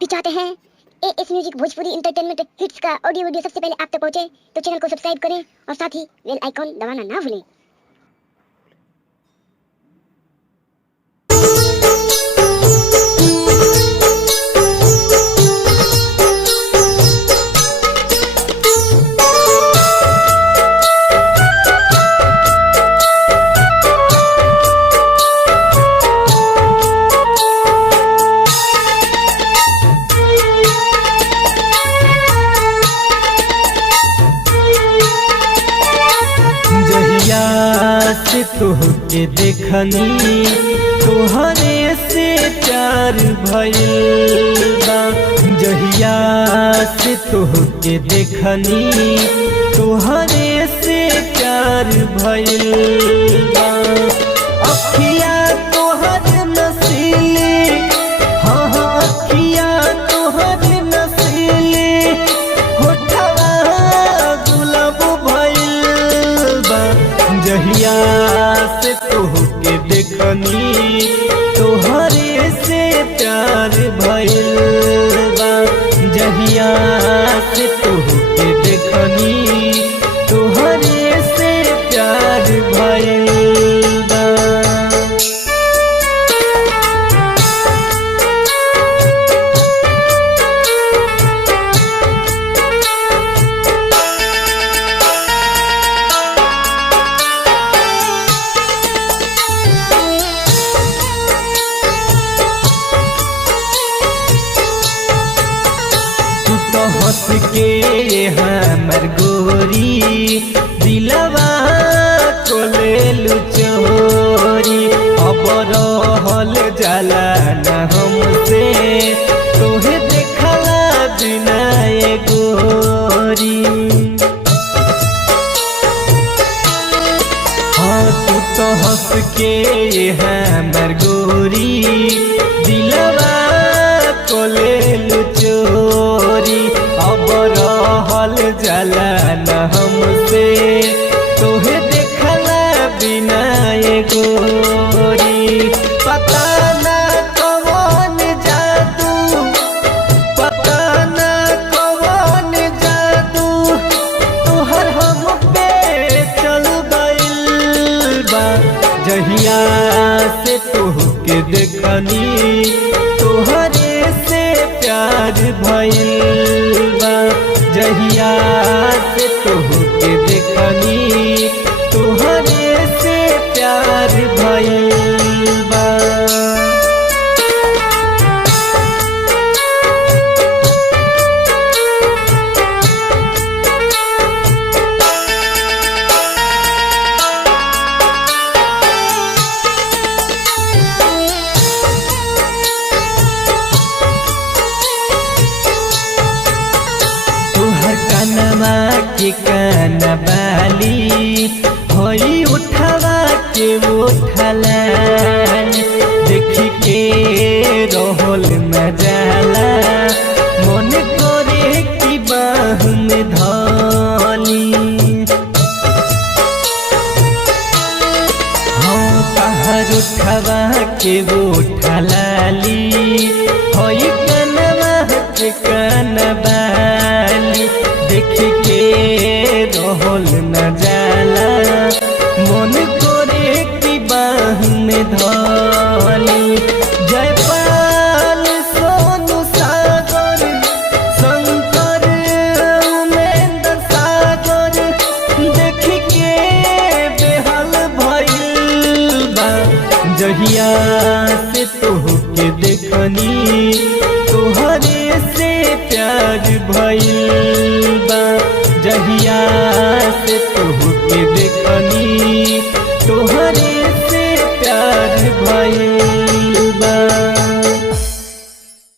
भी चाहते हैं एएस म्यूजिक भोजपुरी इंटरटेनमेंट हिट्स का ऑडियो वीडियो सबसे पहले आप तक पहुंचे तो चैनल को सब्सक्राइब करें और साथ ही बेल आइकॉन दबाना ना भूलें। से तोहके देखनी तोहरे से प्यार भइल बा। जहिया से तोहके देखनी तोहरे से प्यार भइल बा। अखिया तोहर नसीले हाँ अखिया तोहर नसीले होठवा गुलाब भइल बा। जहिया से तोहके देखनी तोहरे से प्यार भइल बा। जहिया से तोहके देखनी तोहरे से प्यार भइल बा। हंस के हमर गोरी दिलवा को ले लू चोरी। अब रहल जाला न हमसे तोहे देखला बिना ए गोरी। हाँ तू तो हंस के हमर गोरी दिलवा को ले लू चोरी। अब रहल जाला न हमसे तोहे देखला बिना ए गोरी। पता ना कौन जादू पता ना कौन जादू तोहर हम पे चल गइल बा। जहिया से तोहके देखनी तोहरे से प्यार भइल बा। जहिया से तोहके देखनी तोहरे से प्यार भइल बा। कनमा के कनबाली होई उठवा के उठलान। देखी के रहल न जाला मन करे कि बाह में धली। हाँ तहर उठवा के उठलाली होई कनमा के कनबाली। देख के रहल न जाला मन करे कि बाह में धली। जयपाल सोनू सागर शंकर उमेंद्र सागर देख के बेहाल भइल बा। जहिया से तोहके देखनी तोहरे से प्यार भइल बा। जहिया से तोहके देखनी तोहरे से प्यार भइल।